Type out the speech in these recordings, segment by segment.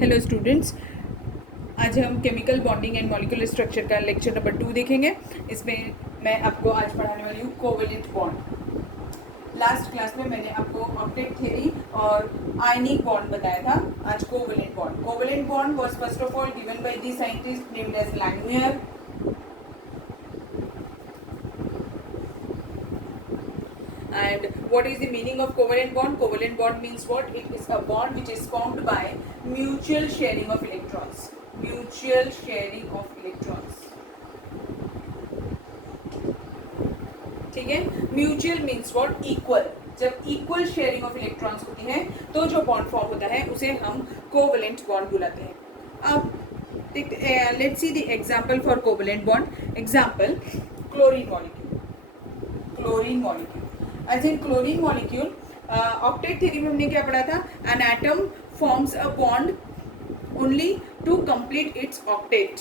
Hello students, आज हम chemical bonding and molecular structure का लेक्चर नंबर 2 देखेंगे। इसमें मैं आपको आज पढ़ाने वाली हूँ कोवेलेंट बॉन्ड। लास्ट क्लास में मैंने आपको ऑक्टेट थ्योरी और आयनिक बॉन्ड बताया था। आज covalent bond. Covalent bond was first of all given by the scientist named as Langmuir. And what is the meaning of covalent bond? Covalent bond means what? It is a bond which is formed by mutual sharing of electrons. Mutual sharing of electrons. ठीक है, mutual means what? Equal. जब equal sharing of electrons होती है तो जो bond form होता है उसे हम कोवेलेंट बॉन्ड बुलाते हैं। अब let's see the example for covalent bond. Example, chlorine molecule. Chlorine molecule as in chlorine molecule, octet theory में हमने क्या पढ़ा था? An atom forms a bond only to complete its octet.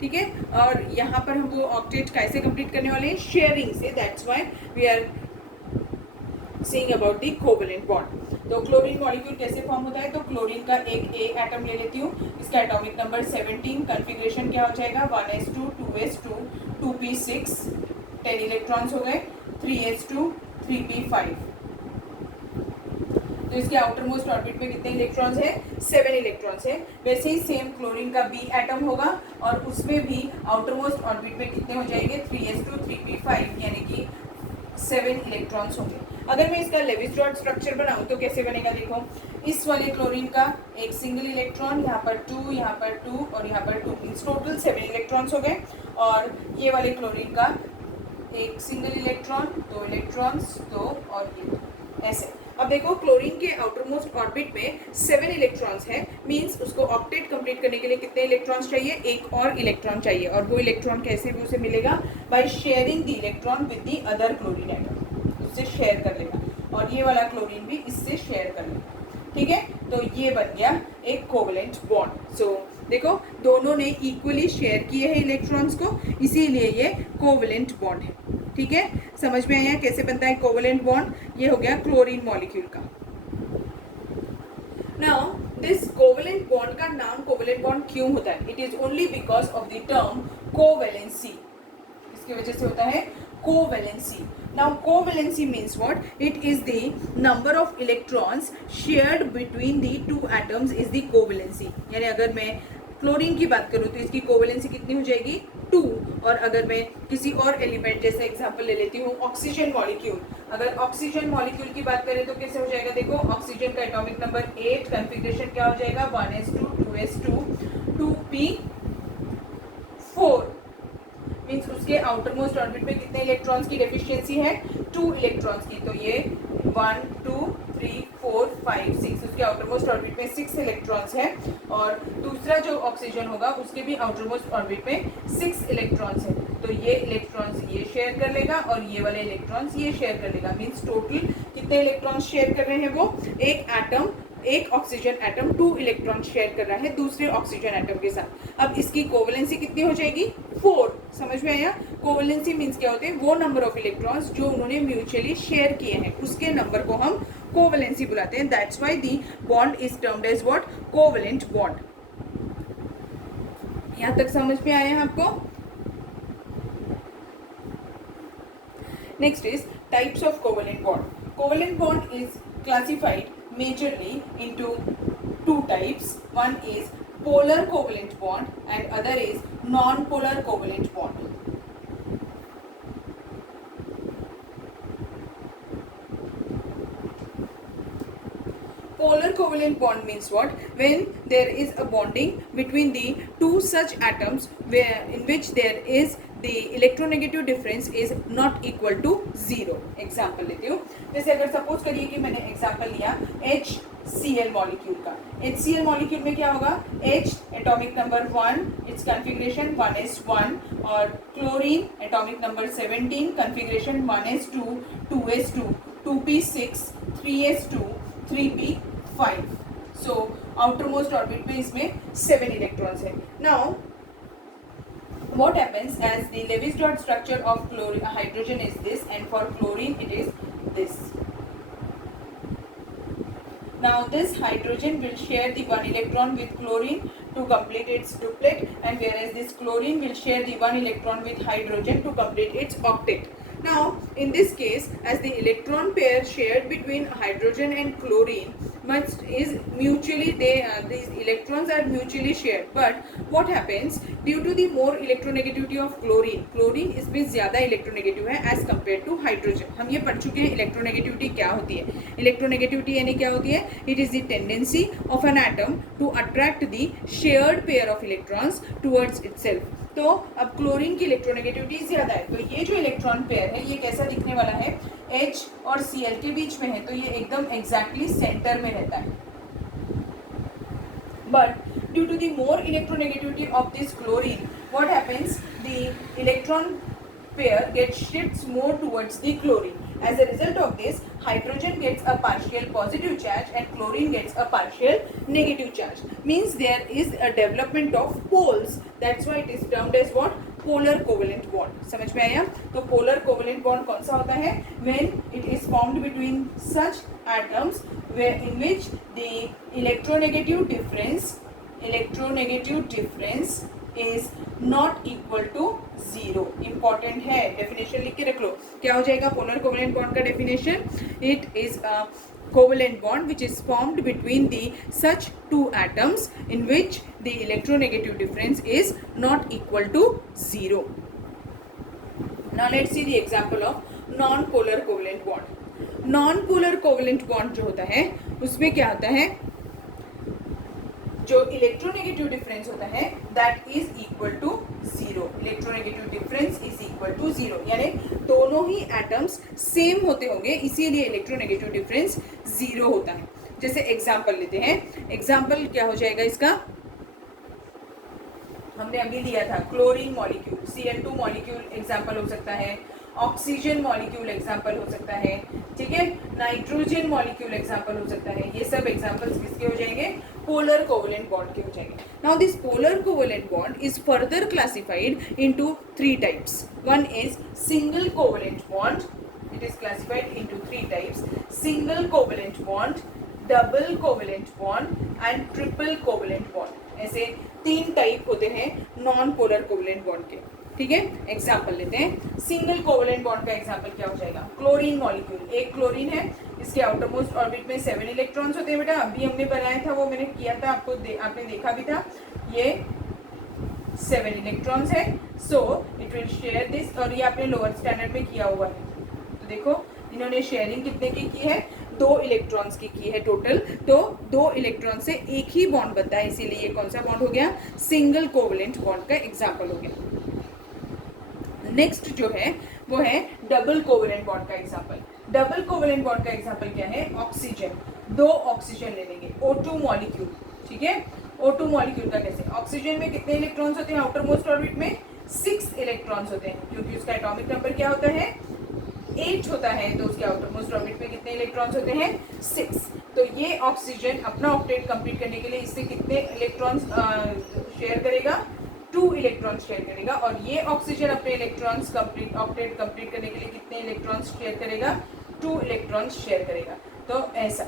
ठीक है, और यहाँ पर हम वो ऑक्टेट कैसे कंप्लीट करने वाले हैं? शेयरिंग से। That's why we are seeing about the covalent bond. तो क्लोरीन मॉलिक्यूल कैसे फॉर्म होता है? तो क्लोरीन का एक ए एटम ले लेती हूँ, इसका एटॉमिक नंबर 17, कन्फिग्रेशन क्या हो जाएगा? 1s2 2s2 2p6, 10 इलेक्ट्रॉन्स हो गए, 3s2 3p5। तो इसके आउटर मोस्ट ऑर्बिट में कितने इलेक्ट्रॉन्स है? 7 इलेक्ट्रॉन्स है। वैसे ही सेम क्लोरीन का बी एटम होगा और उसमें भी आउटर मोस्ट ऑर्बिट में कितने हो जाएंगे? 3s2 3p5, यानी कि 7 इलेक्ट्रॉन्स होंगे। अगर मैं इसका लेविस-डॉट स्ट्रक्चर बनाऊं तो कैसे बनेगा? देखो, इस वाले क्लोरीन का एक सिंगल इलेक्ट्रॉन, यहाँ पर 2, यहाँ पर 2 और यहाँ पर 2, मीन्स टोटल 7 इलेक्ट्रॉन्स हो गए। और ये वाले क्लोरीन का एक सिंगल इलेक्ट्रॉन, 2 इलेक्ट्रॉन्स, 2 और ये ऐसे। अब देखो, क्लोरीन के आउटर मोस्ट ऑर्बिट में 7 इलेक्ट्रॉन्स है, मींस उसको ऑक्टेट कंप्लीट करने के लिए कितने इलेक्ट्रॉन्स चाहिए? एक और इलेक्ट्रॉन चाहिए। और वो इलेक्ट्रॉन कैसे भी उसे मिलेगा? By sharing the electron with the other chlorine atom. उससे शेयर कर लेगा और ये वाला क्लोरीन भी इससे शेयर कर लेगा। ठीक है, तो ये बन गया एक कोवेलेंट बॉन्ड। सो देखो, दोनों ने इक्वली शेयर किए हैं इलेक्ट्रॉन्स को, इसीलिए ये कोवेलेंट बॉन्ड है। ठीक है, समझ में आया कैसे बनता है कोवेलेंट बॉन्ड? ये हो गया क्लोरीन मॉलिक्यूल का। नाउ दिस कोवेलेंट बॉन्ड का नाम कोवेलेंट बॉन्ड क्यों होता है? It is only because of the term covalency. इसकी वजह से होता है covalency. Now covalency means what? It is the number of electrons shared between the two atoms is the covalency. यानी अगर मैं क्लोरीन की बात करूं तो इसकी कोवेलेंसी कितनी हो जाएगी? 2। और अगर मैं किसी और एलिमेंट, जैसे एग्जांपल ले लेती हूँ ऑक्सीजन मॉलिक्यूल। अगर ऑक्सीजन मॉलिक्यूल की बात करें तो कैसे हो जाएगा? देखो, ऑक्सीजन का एटॉमिक नंबर 8, कन्फिग्रेशन क्या हो जाएगा? 1s2 2s2 2p4, मीन्स उसके आउटर मोस्ट ऑर्बिट में कितने इलेक्ट्रॉन्स की डेफिशिएंसी है? 2 इलेक्ट्रॉन्स की। तो ये 1 2 3 4 5 6, उसके आउटर मोस्ट ऑर्बिट में 6 इलेक्ट्रॉन्स है। और दूसरा जो ऑक्सीजन होगा उसके भी आउटर मोस्ट ऑर्बिट में 6 इलेक्ट्रॉन्स है। तो ये इलेक्ट्रॉन्स ये शेयर कर लेगा और ये वाले इलेक्ट्रॉन्स ये शेयर कर लेगा। मीन्स टोटल कितने इलेक्ट्रॉन्स शेयर कर रहे हैं वो? एक एटम, एक ऑक्सीजन एटम 2 इलेक्ट्रॉन शेयर कर रहा है दूसरे ऑक्सीजन एटम के साथ। अब इसकी कोवेलेंसी कितनी हो जाएगी? 4। समझ में आया? कोवेलेंसी मीन्स क्या होते हैं? वो नंबर ऑफ इलेक्ट्रॉन्स जो उन्होंने म्यूचुअली शेयर किए हैं, उसके नंबर को हम कोवेलेंसी बुलाते हैं। That's why the bond is termed as what? Covalent bond. यहां तक समझ में आया है आपको? Next is types of covalent bond. Covalent bond is classified majorly into 2 types. One is polar covalent bond and other is non-polar covalent bond. Polar covalent bond means what? When there is a bonding between the two such atoms in which there is the electronegative difference is not equal to 0. Example लेती हूँ। जैसे अगर suppose करिए कि मैंने example लिया HCl molecule का। HCl molecule में क्या होगा? H atomic number 1, it's configuration 1s1, और chlorine atomic number 17, configuration 1s2 2s2 2p6 3s2 3p5। So outer most orbit में इसमें 7 इलेक्ट्रॉन्स है। Now what happens, as the Lewis-dot structure of hydrogen is this, and for chlorine it is this. Now this hydrogen will share the one electron with chlorine to complete its duplet, and whereas this chlorine will share the one electron with hydrogen to complete its octet. Now in this case, as the electron pair shared between hydrogen and chlorine these electrons are mutually shared, but what happens due to the more electronegativity of chlorine इसमें ज़्यादा electronegative है as compare to hydrogen. हम ये पढ़ चुके हैं electronegativity क्या होती है. इलेक्ट्रोनेगेटिविटी यानी क्या होती है? It is the tendency of an atom to attract the shared pair of electrons towards itself. तो अब क्लोरीन की इलेक्ट्रोनेगेटिविटी ज़्यादा है, तो ये जो इलेक्ट्रॉन पेयर है ये कैसा दिखने वाला है? H और Cl के बीच में है, तो ये एकदम एग्जैक्टली सेंटर में रहता है. But due to the more electronegativity of this chlorine, what happens? The electron pair gets shifts more towards the chlorine. As a result of this, hydrogen gets a partial positive charge and chlorine gets a partial negative charge. Means there is a development of poles. That's why it is termed as what? Polar covalent bond. समझ में आया? तो polar covalent bond कौन सा होता है? When it is formed between such atoms in which the electronegative difference is not equal to zero. Important है, definition लिख के रख लो. क्या हो जाएगा पोलर कोवेलेंट बॉन्ड का definition? It is a covalent bond which is formed between the such two atoms in which the electronegative difference is not equal to zero. Now let's see the example of non polar covalent bond. Non polar covalent bond जो होता है उसमें क्या होता है? जो electronegative difference होता है that is equal to zero. Electronegative difference is equal to zero, यानी दोनों ही एटम्स सेम होते होंगे, इसीलिए इलेक्ट्रोनेगेटिव डिफरेंस जीरो होता है. जैसे एग्जांपल लेते हैं. एग्जांपल क्या हो जाएगा इसका? हमने अभी लिया था chlorine molecule, Cl2 molecule example हो सकता है, ऑक्सीजन मॉलिक्यूल एग्जांपल हो सकता है, ठीक है, नाइट्रोजन मॉलिक्यूल एग्जांपल हो सकता है. ये सब एग्जांपल्स किसके हो जाएंगे? पोलर कोवेलेंट बॉन्ड के हो जाएंगे. Now this polar covalent bond is further classified into 3 types. One is single covalent bond. It is classified into 3 types: single covalent bond, double covalent bond and triple covalent bond. ऐसे 3 type होते हैं non polar covalent bond के. ठीक है, example लेते हैं. Single covalent bond का example क्या हो जाएगा? Chlorine molecule. एक क्लोरीन है, इसके आउटर मोस्ट ऑर्बिट में 7 इलेक्ट्रॉन्स होते हैं. बेटा अभी हमने बनाया था, वो मैंने किया था, आपने देखा भी था. ये 7 इलेक्ट्रॉन्स है. So it will share this, और ये आपने लोअर स्टैंडर्ड में किया हुआ है. तो देखो इन्होंने शेयरिंग कितने की है? 2 इलेक्ट्रॉन्स की है टोटल. तो 2 इलेक्ट्रॉन से एक ही बॉन्ड बनता है, इसीलिए ये कौन सा बॉन्ड हो गया? सिंगल कोवेलेंट बॉन्ड का एग्जाम्पल हो गया. नेक्स्ट जो है वो है डबल कोवेलेंट बॉन्ड का एग्जांपल. डबल कोवेलेंट बॉन्ड का एग्जांपल क्या है? ऑक्सीजन. 2 ऑक्सीजन ले लेंगे, O2 मॉलिक्यूल. ठीक है, O2 मॉलिक्यूल का कैसे? ऑक्सीजन में कितने इलेक्ट्रॉन्स होते हैं आउटर मोस्ट ऑर्बिट में? 6 इलेक्ट्रॉन्स होते हैं, क्योंकि उसका एटॉमिक नंबर क्या होता है? 8 होता है. तो उसके आउटर मोस्ट ऑर्बिट में कितने इलेक्ट्रॉन्स होते हैं? 6. तो ये ऑक्सीजन अपना ऑक्टेट कंप्लीट करने के लिए इससे कितने इलेक्ट्रॉन्स शेयर करेगा? 2 इलेक्ट्रॉन्स शेयर करेगा. और ये ऑक्सीजन अपने इलेक्ट्रॉन्स ऑक्टेट कंप्लीट करने के लिए कितने इलेक्ट्रॉन्स शेयर करेगा? 2 इलेक्ट्रॉन्स शेयर करेगा. तो ऐसा,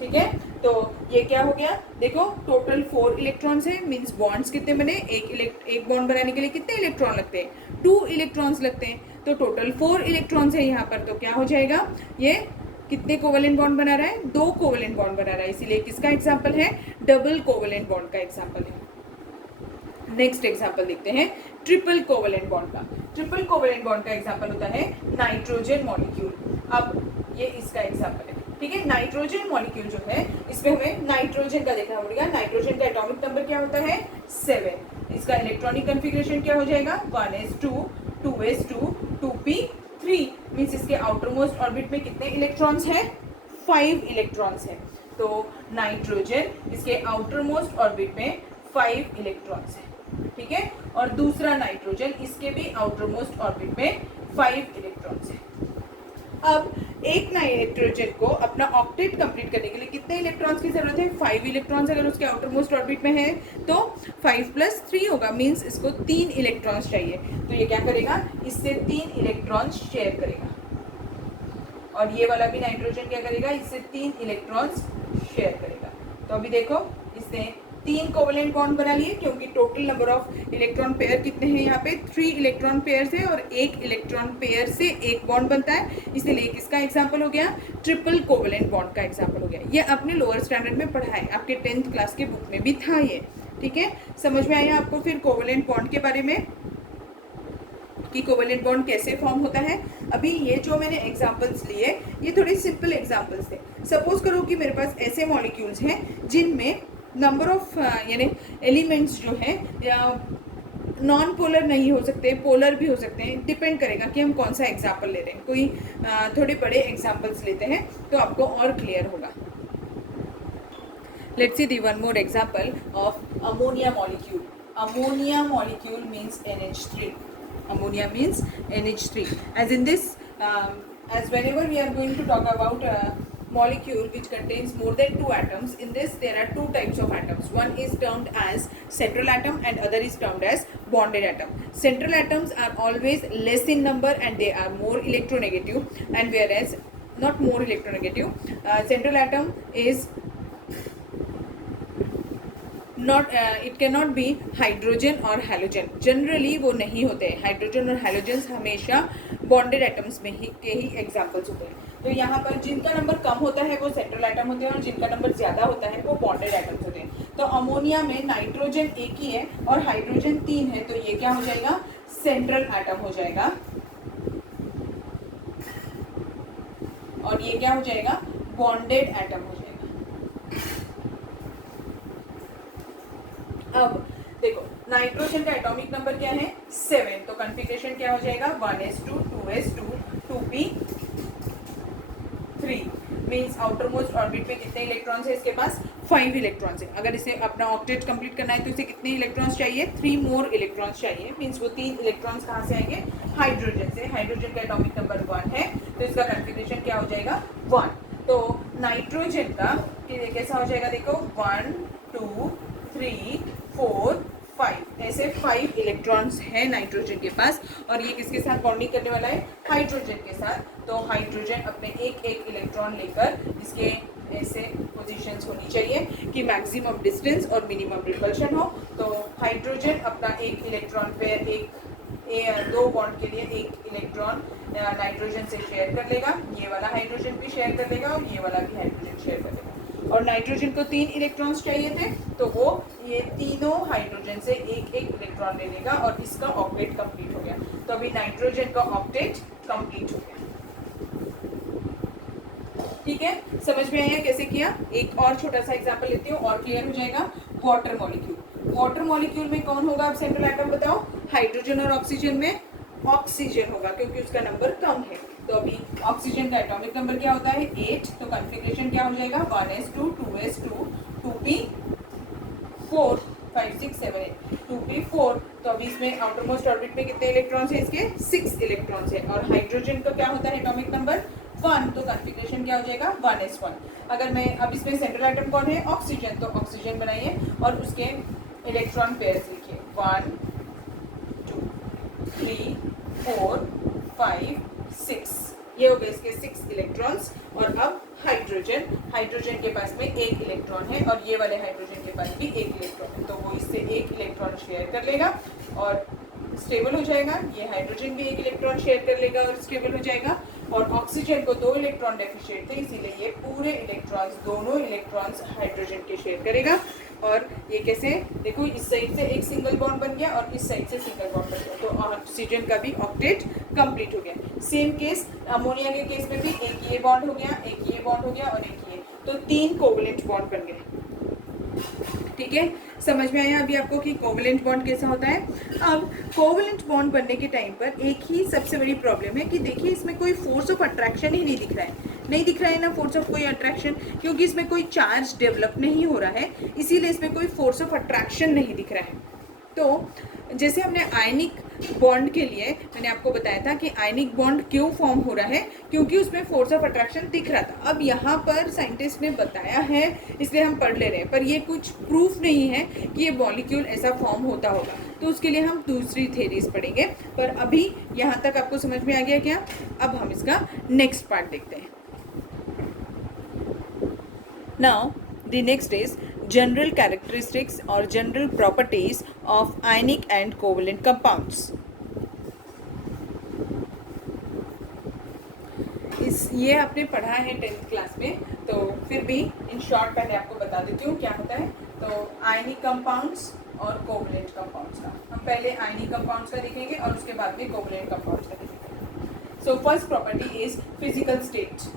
ठीक है. तो ये क्या हो गया? देखो टोटल 4 इलेक्ट्रॉन्स है. मींस बॉन्ड्स कितने बने? एक बॉन्ड बनाने के लिए कितने इलेक्ट्रॉन लगते हैं? 2 इलेक्ट्रॉन्स लगते हैं. तो टोटल 4 इलेक्ट्रॉन्स है यहाँ पर. तो क्या हो जाएगा? ये कितने कोवेलेंट बॉन्ड बना रहा है? 2 कोवेलेंट बॉन्ड बना रहा है. इसीलिए किसका एग्जाम्पल है? डबल कोवेलेंट बॉन्ड का एग्जाम्पल है. नेक्स्ट एग्जाम्पल देखते हैं ट्रिपल कोवेलेंट बॉन्ड का. ट्रिपल कोवेलेंट बॉन्ड का एग्जाम्पल होता है नाइट्रोजन मॉलिक्यूल. अब ये इसका एग्जाम्पल है. ठीक है, नाइट्रोजन मॉलिक्यूल जो है इसमें हमें नाइट्रोजन का देखना पड़ेगा. नाइट्रोजन का एटॉमिक नंबर क्या होता है? 7. इसका इलेक्ट्रॉनिक कन्फिग्रेशन क्या हो जाएगा? 1s2, 2s2, 2p3. मीन्स इसके आउटर मोस्ट ऑर्बिट में कितने इलेक्ट्रॉन्स हैं? 5 इलेक्ट्रॉन्स हैं. तो नाइट्रोजन इसके आउटर मोस्ट ऑर्बिट में 5 इलेक्ट्रॉन्स हैं. ठीक है, और दूसरा नाइट्रोजन इसके भी आउटर मोस्ट ऑर्बिट में 5 इलेक्ट्रॉन्स हैं. अब एक नाइट्रोजन को अपना ऑक्टेट कंप्लीट करने के लिए कितने इलेक्ट्रॉन्स की जरूरत है? 5 इलेक्ट्रॉन्स. अगर उसके आउटर मोस्ट ऑर्बिट में है तो 5 + 3 होगा. मीन्स इसको 3 इलेक्ट्रॉन्स चाहिए. तो ये क्या करेगा? इससे 3 इलेक्ट्रॉन्स शेयर करेगा. और ये वाला भी नाइट्रोजन क्या करेगा, इससे 3 इलेक्ट्रॉन्स शेयर करेगा। तो अभी देखो इसने 3 कोवेलेंट बॉन्ड बना लिए, क्योंकि total number of electron pair कितने हैं यहाँ पे 3 इलेक्ट्रॉन पेयर है, और एक इलेक्ट्रॉन पेयर से एक बॉन्ड बनता है, इसलिए किसका एग्जाम्पल हो गया, ट्रिपल कोवेलेंट बॉन्ड का एग्जाम्पल हो गया। ये आपने लोअर स्टैंडर्ड में पढ़ा है, आपके 10th क्लास के बुक में भी था ये, ठीक है। समझ में आया आपको फिर कोवेलेंट बॉन्ड के बारे में कि कोवेलेंट बॉन्ड कैसे फॉर्म होता है। अभी ये जो मैंने एग्जांपल्स लिए ये थोड़े सिंपल एग्जांपल्स थे। सपोज करो कि मेरे पास ऐसे मॉलिक्यूल्स हैं जिनमें नंबर ऑफ यानी एलिमेंट्स जो हैं या नॉन पोलर नहीं हो सकते, पोलर भी हो सकते हैं, डिपेंड करेगा कि हम कौन सा एग्जाम्पल ले रहे हैं। कोई थोड़े बड़े एग्जाम्पल्स लेते हैं तो आपको और क्लियर होगा। Let's see the one more example of ammonia molecule. Ammonia molecule means NH3. Ammonia means NH3. As in this, as whenever we are going to talk about a molecule which contains more than 2 atoms, in this there are 2 types of atoms. One is termed as central atom and other is termed as bonded atom. Central atoms are always less in number and they are more electronegative, and whereas not more electronegative, central atom is not, it can not be hydrogen और halogen, generally वो नहीं होते हैं। Hydrogen और halogens हमेशा bonded atoms में ही के ही examples होते हैं। तो यहाँ पर जिनका नंबर कम होता है वो सेंट्रल एटम होते हैं और जिनका नंबर ज़्यादा होता है वो बॉन्डेड एटम्स होते हैं। तो अमोनिया में नाइट्रोजन एक ही है और हाइड्रोजन 3 है, तो ये क्या हो जाएगा, सेंट्रल एटम हो जाएगा, और ये क्या हो जाएगा, बॉन्डेड एटम हो जाएगा। अब देखो नाइट्रोजन का एटॉमिक नंबर क्या है 7, तो कॉन्फ़िगरेशन क्या हो जाएगा 1s2 2s2 2p3 means outer most orbit में कितने इलेक्ट्रॉन्स है इसके पास 5 इलेक्ट्रॉन्स है। अगर इसे अपना ऑक्टेट कंप्लीट करना है तो इसे कितने इलेक्ट्रॉन्स चाहिए 3 मोर इलेक्ट्रॉन्स चाहिए, मींस वो 3 इलेक्ट्रॉन्स कहाँ से आएंगे हाइड्रोजन से। हाइड्रोजन का एटॉमिक नंबर 1 है तो इसका कॉन्फ़िगरेशन क्या हो जाएगा 1। तो नाइट्रोजन का कैसा हो जाएगा देखो 1 2 3 4 5 ऐसे 5 इलेक्ट्रॉन्स हैं नाइट्रोजन के पास, और ये किसके साथ बॉन्डिंग करने वाला है हाइड्रोजन के साथ। तो हाइड्रोजन अपने एक एक इलेक्ट्रॉन लेकर इसके ऐसे पोजीशंस होनी चाहिए कि मैक्सिमम डिस्टेंस और मिनिमम रिपल्शन हो। तो हाइड्रोजन अपना एक इलेक्ट्रॉन पे दो बॉन्ड के लिए एक इलेक्ट्रॉन नाइट्रोजन से शेयर कर लेगा, ये वाला हाइड्रोजन भी शेयर कर लेगा और ये वाला भी हाइड्रोजन शेयर कर लेगा। और नाइट्रोजन को 3 इलेक्ट्रॉन्स चाहिए थे तो वो ये तीनों हाइड्रोजन से एक एक इलेक्ट्रॉन ले लेगा और इसका ऑक्टेट कंप्लीट हो गया। तो अभी नाइट्रोजन का ऑक्टेट कंप्लीट हो गया, ठीक है। समझ में आया कैसे किया। एक और छोटा सा एग्जांपल लेती हूँ और क्लियर हो जाएगा। वाटर मॉलिक्यूल, वाटर मॉलिक्यूल में कौन होगा अब सेंट्रल एटम बताओ, हाइड्रोजन और ऑक्सीजन में ऑक्सीजन होगा क्योंकि उसका नंबर कम है। तो अभी ऑक्सीजन का एटॉमिक नंबर क्या होता है 8, तो कॉन्फ़िगरेशन क्या हो जाएगा 1s2 2s2 2p4 5 6 7 8 2p4। तो अभी इसमें आउटर मोस्ट ऑर्बिट में कितने इलेक्ट्रॉन्स हैं इसके 6 इलेक्ट्रॉन्स है, और हाइड्रोजन का क्या होता है एटॉमिक नंबर 1, तो कॉन्फ़िगरेशन क्या हो जाएगा 1s1। अगर मैं अब इसमें सेंट्रल एटम कौन है ऑक्सीजन, तो ऑक्सीजन बनाइए और उसके इलेक्ट्रॉन पेयर्स लिखिए 1 2 3 4 5 6, ये हो गए इसके 6 इलेक्ट्रॉन्स। और अब हाइड्रोजन, हाइड्रोजन के पास में एक इलेक्ट्रॉन है और ये वाले हाइड्रोजन के पास भी एक इलेक्ट्रॉन है, तो वो इससे एक इलेक्ट्रॉन शेयर कर लेगा और स्टेबल हो जाएगा। ये हाइड्रोजन भी एक इलेक्ट्रॉन शेयर कर लेगा और स्टेबल हो जाएगा। और ऑक्सीजन को 2 इलेक्ट्रॉन डेफिशिएंट थे इसीलिए ये पूरे इलेक्ट्रॉन्स दोनों इलेक्ट्रॉन्स हाइड्रोजन के शेयर करेगा। और ये कैसे देखो इस साइड से एक सिंगल बॉन्ड बन गया और इस साइड से सिंगल बॉन्ड बन गया, तो ऑक्सीजन का भी ऑक्टेट कंप्लीट हो गया। सेम केस अमोनिया के केस में भी एक ये बॉन्ड हो गया, एक ये बॉन्ड हो गया और एक ये, तो 3 कोवेलेंट बॉन्ड बन गए, ठीक है। समझ में आया अभी आपको कि कोवेलेंट बॉन्ड कैसा होता है। अब कोवेलेंट बॉन्ड बनने के टाइम पर एक ही सबसे बड़ी प्रॉब्लम है कि देखिए इसमें कोई फोर्स ऑफ अट्रैक्शन ही नहीं दिख रहा है, नहीं दिख रहा है ना फोर्स ऑफ कोई अट्रैक्शन, क्योंकि इसमें कोई चार्ज डेवलप नहीं हो रहा है, इसीलिए इसमें कोई फोर्स ऑफ अट्रैक्शन नहीं दिख रहा है। तो जैसे हमने आयनिक बॉन्ड के लिए मैंने आपको बताया था कि आयनिक बॉन्ड क्यों फॉर्म हो रहा है, क्योंकि उसमें फोर्स ऑफ अट्रैक्शन दिख रहा था। अब यहाँ पर साइंटिस्ट ने बताया है इसलिए हम पढ़ ले रहे हैं, पर ये कुछ प्रूफ नहीं है कि ये मॉलिक्यूल ऐसा फॉर्म होता होगा, तो उसके लिए हम दूसरी थेरीज पढ़ेंगे। पर अभी यहाँ तक आपको समझ में आ गया क्या? अब हम इसका नेक्स्ट पार्ट देखते हैं। Now the next is general characteristics or general properties of ionic and covalent compounds. ये आपने पढ़ा है 10th क्लास में, तो फिर भी इन शॉर्ट पहले आपको बता देती हूँ क्या होता है। तो आयनिक कंपाउंड्स और कोवलेंट कंपाउंड्स का हम पहले आयनिक कंपाउंड्स का देखेंगे और उसके बाद में कोवलेंट कंपाउंड्स का देखेंगे। So first property is physical state.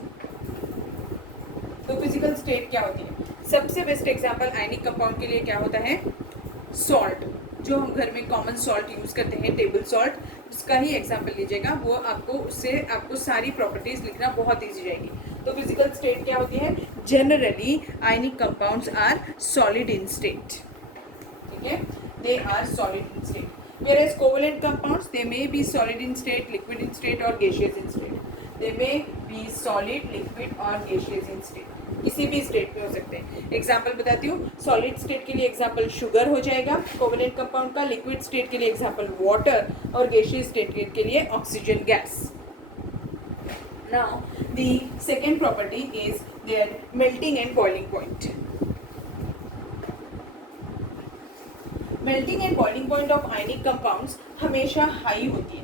तो फिजिकल स्टेट क्या होती है? सबसे बेस्ट एग्जांपल आयनिक कंपाउंड के लिए क्या होता है? सॉल्ट, जो हम घर में कॉमन सॉल्ट यूज करते हैं, टेबल सॉल्ट, उसका ही एग्जांपल लीजिएगा, वो आपको उससे आपको सारी प्रॉपर्टीज लिखना बहुत ईजी जाएगी। तो फिजिकल स्टेट क्या होती है? Generally ionic compounds are solid in state, ठीक है, they are solid in state, whereas covalent compounds they may be solid in state, liquid in state or gaseous in state. They may be solid, liquid or gaseous in state. किसी भी state में हो सकते हैं। Example बताती हूँ। Solid state के लिए एग्जाम्पल शुगर हो जाएगा कोवेलेंट कंपाउंड का, लिक्विड स्टेट के लिए एग्जाम्पल वाटर और गैसियस स्टेट के लिए oxygen gas. Now the second property is their melting and boiling point. Melting and boiling point of ionic compounds हमेशा हाई होती है।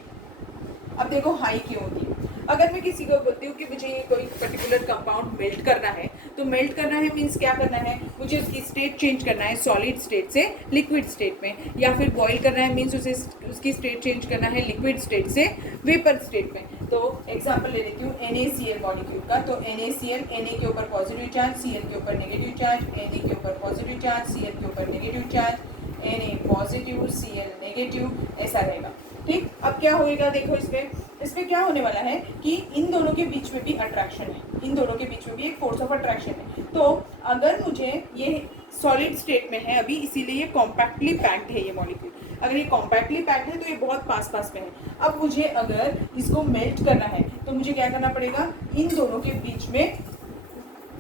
अब देखो हाई क्यों होती है? अगर मैं किसी को बोलती हूँ कि मुझे ये कोई पर्टिकुलर कंपाउंड मेल्ट करना है, तो मेल्ट करना है मीन्स क्या करना है? मुझे उसकी स्टेट चेंज करना है सॉलिड स्टेट से लिक्विड स्टेट में, या फिर बॉईल करना है मीन्स उसे उसकी स्टेट चेंज करना है लिक्विड स्टेट से वेपर स्टेट में। तो एग्जाम्पल ले लेती हूँ NaCl मॉलिक्यूल का। तो NaCl, Na के ऊपर पॉजिटिव चार्ज, Cl के ऊपर नेगेटिव चार्ज, Na के ऊपर पॉजिटिव चार्ज, Cl के ऊपर negative charge, Na positive, Cl negative, ऐसा रहेगा। ठीक, अब क्या होएगा? देखो इसमें क्या होने वाला है कि इन दोनों के बीच में भी अट्रैक्शन है, इन दोनों के बीच में भी एक फोर्स ऑफ अट्रैक्शन है। तो अगर मुझे ये सॉलिड स्टेट में है अभी, इसीलिए ये कॉम्पैक्टली पैक्ड है ये मॉलिक्यूल। अगर ये कॉम्पैक्टली पैक्ड है तो ये बहुत पास में है। अब मुझे अगर इसको मेल्ट करना है तो मुझे क्या करना पड़ेगा? इन दोनों के बीच में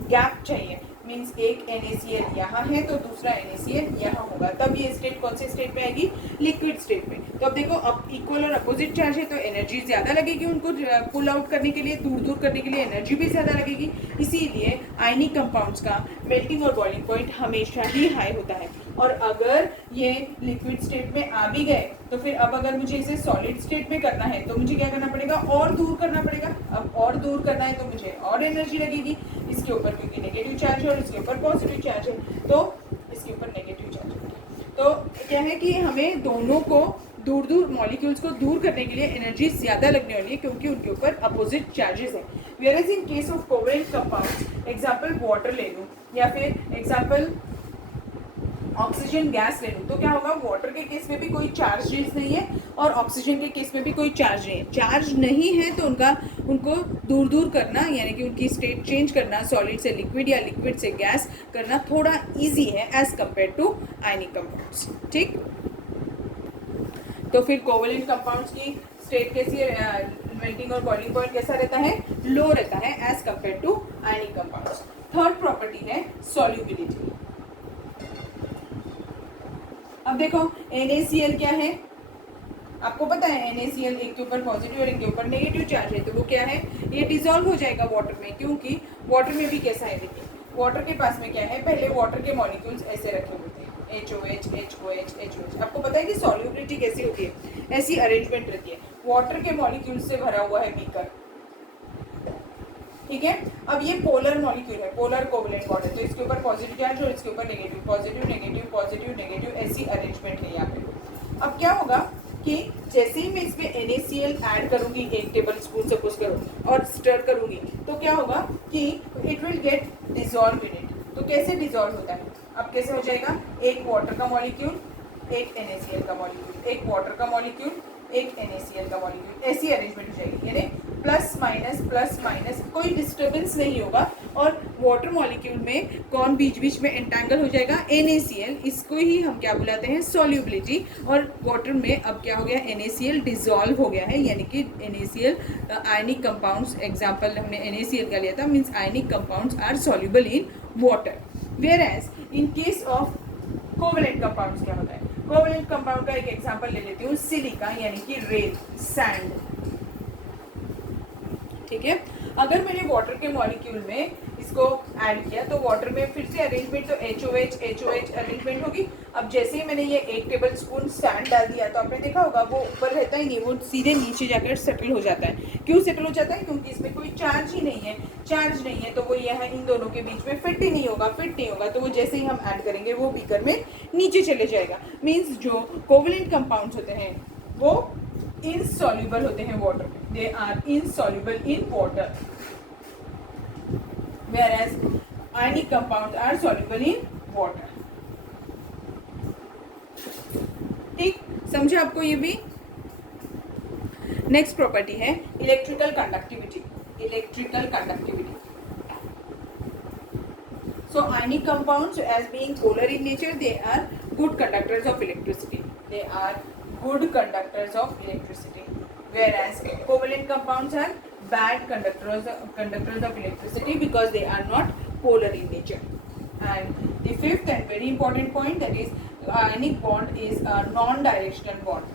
गैप चाहिए, मीन्स एक NaCl यहाँ है तो दूसरा NaCl यहाँ होगा, तब ये स्टेट कौन से स्टेट में आएगी? लिक्विड स्टेट में। तो अब देखो, अब इक्वल और अपोजिट चार्ज है तो एनर्जी ज़्यादा लगेगी उनको पुल आउट करने के लिए, दूर करने के लिए एनर्जी भी ज़्यादा लगेगी। इसीलिए आयनिक कंपाउंड्स का मेल्टिंग और बॉइलिंग पॉइंट हमेशा ही हाई होता है। और अगर ये लिक्विड स्टेट में आ भी गए तो फिर अब अगर मुझे इसे सॉलिड स्टेट में करना है तो मुझे क्या करना पड़ेगा? और दूर करना पड़ेगा। अब और दूर करना है तो मुझे और एनर्जी लगेगी इसके ऊपर, क्योंकि नेगेटिव चार्ज है और इसके ऊपर पॉजिटिव चार्ज है, तो इसके ऊपर नेगेटिव चार्ज है। तो क्या है कि हमें दोनों को दूर मॉलिक्यूल्स को दूर करने के लिए एनर्जी ज़्यादा लगने वाली है, क्योंकि उनके ऊपर अपोजिट चार्जेस है। Whereas in case of covalent compounds, example water ले लूँ या फिर एग्जांपल ऑक्सीजन गैस ले लूँ, तो क्या होगा? वाटर के केस में भी कोई चार्जेस नहीं है और ऑक्सीजन के केस में भी कोई चार्ज नहीं है। चार्ज नहीं है तो उनको दूर करना, यानी कि उनकी स्टेट चेंज करना सॉलिड से लिक्विड या लिक्विड से गैस करना थोड़ा इजी है as compare to ionic compounds. ठीक, तो फिर कोवेलेंट कंपाउंड्स की स्टेट कैसी है? मेल्टिंग और बॉइलिंग पॉइंट कैसा रहता है? लो रहता है as compare to ionic compounds. Third property है सॉल्युबिलिटी। अब देखो NaCl क्या है? आपको पता है NaCl एक के ऊपर पॉजिटिव और एक के ऊपर नेगेटिव चार्ज है, तो वो क्या है? ये डिसॉल्व हो जाएगा वाटर में, क्योंकि वाटर में भी कैसा है? देखिए, वाटर के पास में क्या है? पहले वाटर के मॉलिक्यूल्स ऐसे रखे होते हैं, HOH, HOH, HOH। आपको पता है कि सॉल्युबिलिटी कैसी होती है? ऐसी अरेंजमेंट रहती है। वाटर के मॉलिक्यूल्स से भरा हुआ है बीकर, ठीक है। अब ये पोलर मॉलिक्यूल है, पोलर कोवेलेंट बॉन्ड है, तो इसके ऊपर पॉजिटिव चार्ज और इसके ऊपर negative, positive negative, positive negative, ऐसी अरेंजमेंट है यहाँ पे। अब क्या होगा कि जैसे ही मैं इसमें NaCl ऐड करूंगी, 1 टेबल स्पून सपोज करो, और स्टर करूंगी, तो क्या होगा कि it will get dissolve in it. तो कैसे डिसॉल्व होता है? अब कैसे हो जाएगा? एक वाटर का मॉलिक्यूल, एक NaCl का मॉलिक्यूल, एक वाटर का मॉलिक्यूल, एक NaCl का मॉलिक्यूल, ऐसी अरेंजमेंट हो जाएगी। यानी प्लस माइनस कोई डिस्टर्बेंस नहीं होगा। और वाटर मॉलिक्यूल में कौन बीच बीच में एंटेंगल हो जाएगा, NaCl, इसको ही हम क्या बुलाते हैं, सॉल्युबिलिटी। और वाटर में अब क्या हो गया, NaCl डिजॉल्व हो गया है, यानी कि NaCl आयनिक कंपाउंड्स, एग्जाम्पल हमने NaCl का लिया था, means ionic compounds are soluble in water. Whereas in case of covalent compounds क्या होता है, कोवेलेंट कंपाउंड का एक एग्जांपल ले लेती हूँ, सिलिका यानी कि रेत, सैंड। ठीक है, अगर मैंने वाटर के मॉलिक्यूल में इसको ऐड किया तो वाटर में फिर से अरेंजमेंट तो HOH अरेंजमेंट होगी। अब जैसे ही मैंने ये 1 टेबल स्पून सैंड डाल दिया तो आपने देखा होगा वो ऊपर रहता ही नहीं, वो सीधे नीचे जाकर सेटल हो जाता है। क्यों सेटल हो जाता है, क्योंकि इसमें कोई चार्ज ही नहीं है। चार्ज नहीं है तो वो यहाँ इन दोनों के बीच में फिट नहीं होगा, तो वो जैसे ही हम ऐड करेंगे वो बीकर में नीचे चले जाएगा। मीन्स जो कोवेलेंट कंपाउंड्स होते हैं वो इनसॉल्युबल होते हैं वाटर में, they are insoluble in water, whereas ionic compounds are soluble in water। ठीक, समझे आपको ये भी। नेक्स्ट प्रॉपर्टी है electrical conductivity. So ionic compounds as being polar in nature, they are good conductors of electricity, whereas covalent compounds are bad conductors of electricity because they are not polar in nature। And the fifth and very important point, that is ionic bond is a non-directional bond,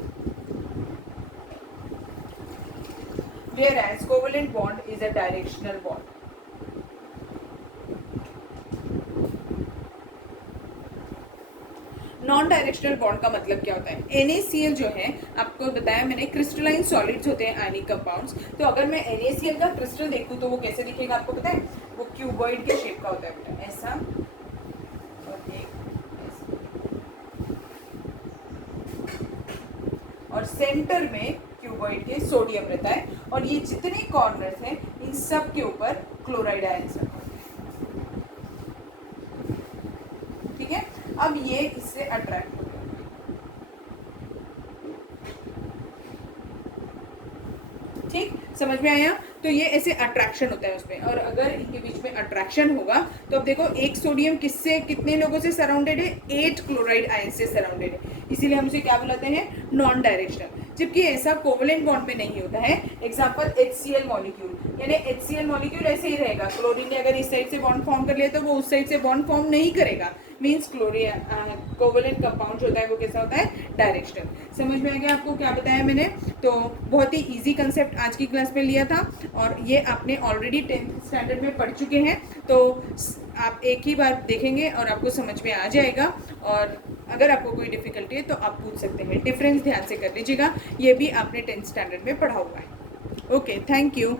whereas covalent bond is a directional bond। Non directional bond का मतलब क्या होता है, NaCl जो है, आपको बताया मैंने, क्रिस्टलाइन सॉलिड्स होते हैं आयनिक कंपाउंड्स। तो अगर मैं NaCl का क्रिस्टल देखूं तो वो कैसे दिखेगा आपको पता है, वो क्यूबॉइड के शेप का होता है बेटा, ऐसा और एक ऐसा, और सेंटर में क्यूबॉइड के सोडियम रहता है, और ये जितने कॉर्नर्स हैं इन सब के ऊपर क्लोराइड आयंस रखा होता है। ठीक है, अब ये इससे अट्रैक्ट हो गया। ठीक, समझ में आया। तो ये ऐसे अट्रैक्शन होता है उसमें, और अगर इनके बीच में अट्रैक्शन होगा तो अब देखो एक सोडियम किससे, कितने लोगों से सराउंडेड है, 8 क्लोराइड आयन से सराउंडेड है, इसीलिए हम उसे क्या बुलाते हैं, नॉन डायरेक्शनल। जबकि ऐसा कोवेलेंट बॉन्ड में नहीं होता है। एग्जांपल HCl मॉलिक्यूल, यानी HCl मॉलिक्यूल ऐसे ही रहेगा, क्लोरीन ने अगर इस साइड से बॉन्ड फॉर्म कर लिया तो वो उस साइड से बॉन्ड फॉर्म नहीं करेगा। मीन्स कोवेलेंट कंपाउंड होता है वो कैसा होता है, डायरेक्शनल। समझ में आ गया आपको क्या बताया मैंने। तो बहुत ही इजी कंसेप्ट आज की क्लास में लिया था, और ये आपने ऑलरेडी 10th स्टैंडर्ड में पढ़ चुके हैं, तो आप एक ही बार देखेंगे और आपको समझ में आ जाएगा। और अगर आपको कोई डिफिकल्टी है तो आप पूछ सकते हैं। डिफरेंस ध्यान से कर लीजिएगा, ये भी आपने 10th स्टैंडर्ड में पढ़ा हुआ है। Okay, thank you.